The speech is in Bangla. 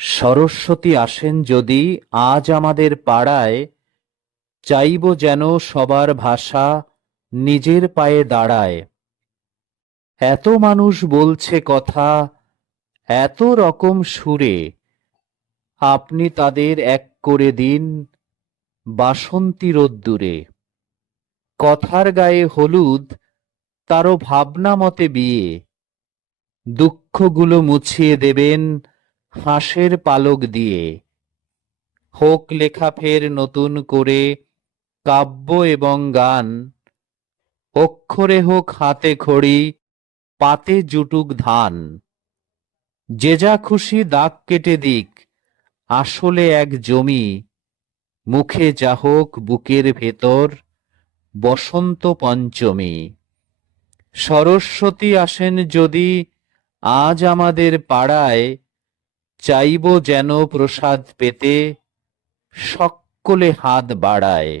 সরস্বতী আসেন যদি আজ আমাদের পাড়ায়, চাইব যেন সবার ভাষা নিজের পায়ে দাঁড়ায়। এত মানুষ বলছে কথা, এত রকম সুরে, আপনি তাদের এক করে দিন বাসন্তী রোদ্দুরে। কথার গায়ে হলুদ, তারও ভাবনা মতে বিয়ে, দুঃখগুলো মুছিয়ে দেবেন হাঁসের পালক দিয়ে। হোক লেখা ফের নতুন করে কাব্য এবং গান, অক্ষরে হোক হাতে খড়ি, পাতে জুটুক ধান। যে যা খুশি দাগ কেটে দিক, আসলে এক জমি, মুখে যা হোক বুকের ভেতর বসন্ত পঞ্চমী। সরস্বতী আসেন যদি আজ আমাদের পাড়ায়, চাইব যেন প্রসাদ পেতে সকলে হাত বাড়ায়।